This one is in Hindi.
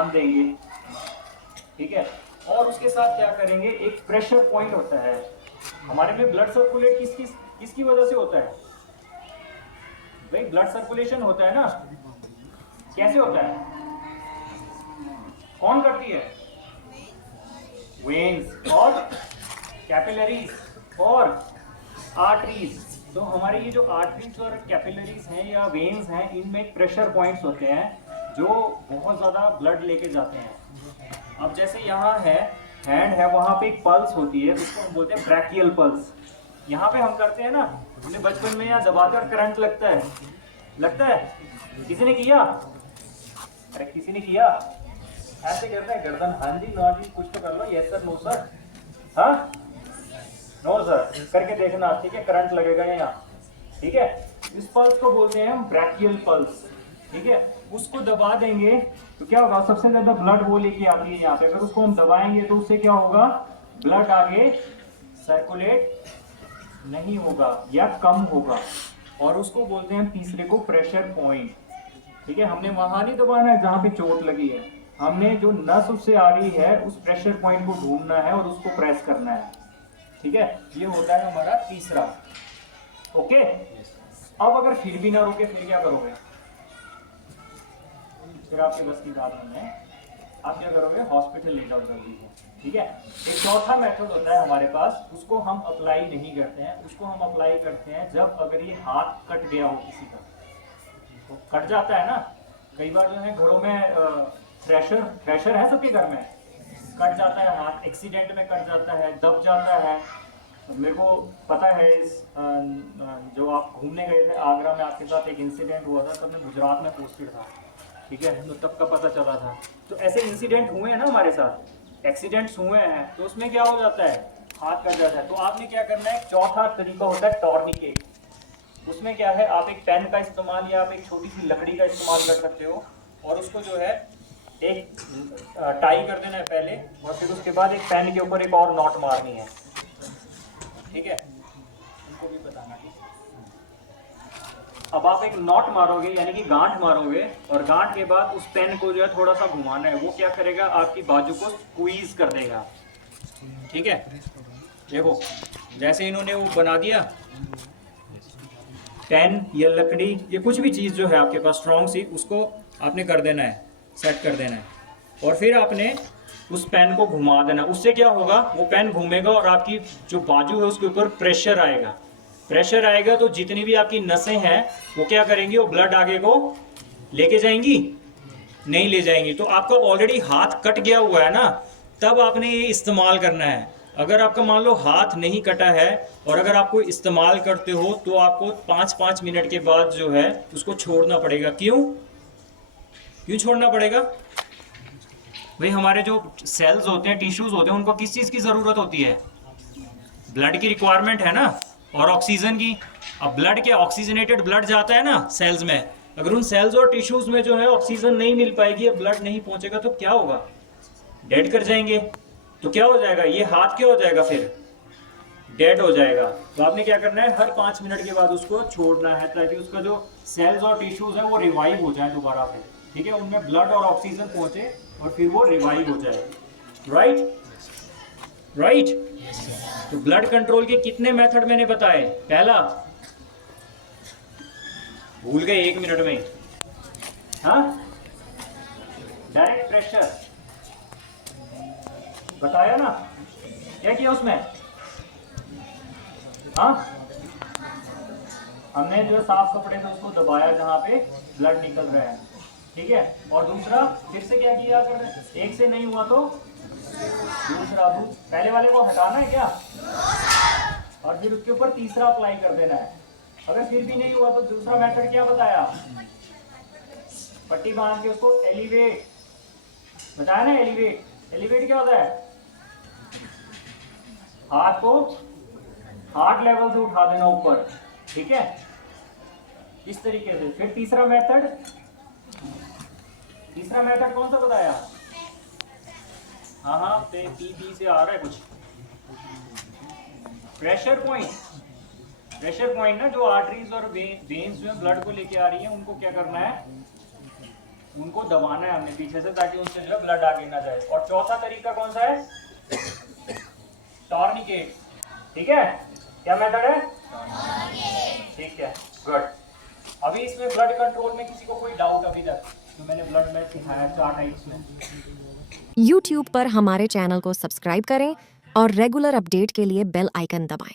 बांध देंगे, ठीक है। और उसके साथ क्या करेंगे, एक प्रेशर पॉइंट होता है हमारे में। ब्लड सर्कुलेट किसकी वजह से होता है भाई? ब्लड सर्कुलेशन होता है ना, कैसे होता है? कौन करती है? वेन्स और कैपिलरीज और आर्टरीज। तो हमारे ये जो आर्टरीज और कैपिलरीज हैं या वेन्स हैं, इनमें एक प्रेशर पॉइंट्स होते हैं जो बहुत ज़्यादा ब्लड लेके जाते हैं। अब जैसे यहाँ है, हैंड है, वहाँ पे एक पल्स होती है, उसको हम बोलते हैं ब्रैकियल पल्स। यहाँ पे हम करते हैं ना, हमने बचपन में यहाँ दबाकर करंट लगता है, किसी ने किया? अरे किसी ने किया? ऐसे करते हैं गर्दन, हाँ जी नो जी, कुछ तो कर लो, यस सर नो सर, हाँ नो सर करके देखना, ठीक है, करंट लगेगा यहाँ, ठीक है। इस पल्स को बोलते हैं हम ब्रैकियल पल्स, ठीक है। उसको दबा देंगे तो क्या होगा, सबसे ज्यादा ब्लड वो लेके आती है यहाँ पे। अगर उसको हम दबाएंगे तो उससे क्या होगा, ब्लड आगे सर्कुलेट नहीं होगा या कम होगा, और उसको बोलते हैं तीसरे को प्रेशर पॉइंट, ठीक है। हमने वहां नहीं दबाना है जहां पे चोट लगी है, हमने जो नस उससे आ रही है उस प्रेशर पॉइंट को ढूंढना है और उसको प्रेस करना है, ठीक है। ये होता है हमारा तीसरा। ओके, अब अगर फिर भी ना रुके फिर क्या करोगे? फिर आपके बस की बात नहीं है, आप क्या करोगे, हॉस्पिटल ले जाओ जल्दी से, ठीक है। एक चौथा मेथड होता है हमारे पास, उसको हम अप्लाई नहीं करते हैं, उसको हम अप्लाई करते हैं जब अगर ये हाथ कट गया हो किसी का, तो कट जाता है ना कई बार, जो है घरों में थ्रेशर है सबके घर में, कट जाता है हाथ, एक्सीडेंट में कट जाता है, दब जाता है। मेरे को पता है इस जो आप घूमने गए थे आगरा में, आपके साथ एक इंसिडेंट हुआ था, तब मैं गुजरात में पोस्टेड था, ठीक है, तो तब का पता चला था। तो ऐसे इंसिडेंट हुए हैं ना हमारे साथ, एक्सीडेंट्स हुए हैं, तो उसमें क्या हो जाता है, हाथ कट जाता है। तो आपने क्या करना है, चौथा तरीका होता है टॉर्निकेट। उसमें क्या है, आप एक पेन का इस्तेमाल या आप एक छोटी सी लकड़ी का इस्तेमाल कर सकते हो, और उसको जो है एक टाई कर देना है पहले, और फिर उसके बाद एक पेन के ऊपर एक और नॉट मारनी है, ठीक है, उनको भी बताना है। अब आप एक नॉट मारोगे यानी कि गांठ मारोगे, और गांठ के बाद उस पेन को जो है थोड़ा सा घुमाना है, वो क्या करेगा, आपकी बाजू को स्क्वीज कर देगा, ठीक है। देखो जैसे इन्होंने वो बना दिया, पेन या लकड़ी या कुछ भी चीज़ जो है आपके पास स्ट्रॉन्ग सी, उसको आपने कर देना है, सेट कर देना है, और फिर आपने उस पेन को घुमा देना। उससे क्या होगा, वो पेन घूमेगा और आपकी जो बाजू है उसके ऊपर प्रेशर आएगा। प्रेशर आएगा तो जितनी भी आपकी नसें हैं वो क्या करेंगी, वो ब्लड आगे को लेके जाएंगी, नहीं ले जाएंगी। तो आपका ऑलरेडी हाथ कट गया हुआ है ना, तब आपने ये इस्तेमाल करना है। अगर आपका मान लो हाथ नहीं कटा है और अगर आपको इस्तेमाल करते हो, तो आपको 5-5 मिनट के बाद जो है उसको छोड़ना पड़ेगा। क्यों छोड़ना पड़ेगा भाई? हमारे जो सेल्स होते हैं, टिश्यूज होते हैं, उनको किस चीज़ की ज़रूरत होती है? ब्लड की रिक्वायरमेंट है ना, और ऑक्सीजन की। अब ब्लड के ऑक्सीजनेटेड ब्लड जाता है ना सेल्स में, अगर उन सेल्स और टिश्यूज में जो है ऑक्सीजन नहीं मिल पाएगी, ब्लड नहीं पहुंचेगा, तो क्या होगा, डेड कर जाएंगे। तो क्या हो जाएगा, ये हाथ क्या हो जाएगा, फिर डेड हो जाएगा। तो आपने क्या करना है, हर 5 मिनट के बाद उसको छोड़ना है, ताकि उसका जो सेल्स और टिश्यूज है वो रिवाइव हो जाए दोबारा से, ठीक है, उनमें ब्लड और ऑक्सीजन पहुंचे और फिर वो रिवाइव हो जाए। राइट। तो ब्लड कंट्रोल के कितने मेथड मैंने बताए? पहला भूल गए 1 मिनट में, हाँ, डायरेक्ट प्रेशर बताया ना, क्या किया उसमें, हाँ, हमने जो साफ कपड़े से उसको दबाया जहां पे ब्लड निकल रहा है, ठीक है। और दूसरा फिर से क्या किया, अगर एक से नहीं हुआ तो दूसरा, पहले वाले को हटाना है क्या, और फिर उसके ऊपर तीसरा अप्लाई कर देना है। अगर फिर भी नहीं हुआ तो दूसरा मेथड क्या बताया, पट्टी बांध के उसको एलिवेट बताया ना। एलिवेट क्या होता है, हाथ को हार्ट लेवल से उठा देना ऊपर, ठीक है, इस तरीके से। फिर तीसरा मेथड कौन सा बताया, हाँ पी से आ रहा है कुछ, प्रेशर पॉइंट ना, जो आर्टरीज और वेन्स में ब्लड को लेके आ रही है, उनको क्या करना है, उनको दबाना है हमने पीछे से, ताकि उनसे जो है ब्लड आगे ना जाए। और चौथा तरीका कौन सा है? टॉर्निकेट। ठीक है, क्या मेथड है? ठीक है, गुड। अभी इसमें ब्लड कंट्रोल में किसी को कोई डाउट अभी तक? तो मैंने ब्लड में सिखाया 4 टाइप्स में। YouTube पर हमारे चैनल को सब्सक्राइब करें और रेगुलर अपडेट के लिए बेल आइकन दबाएं।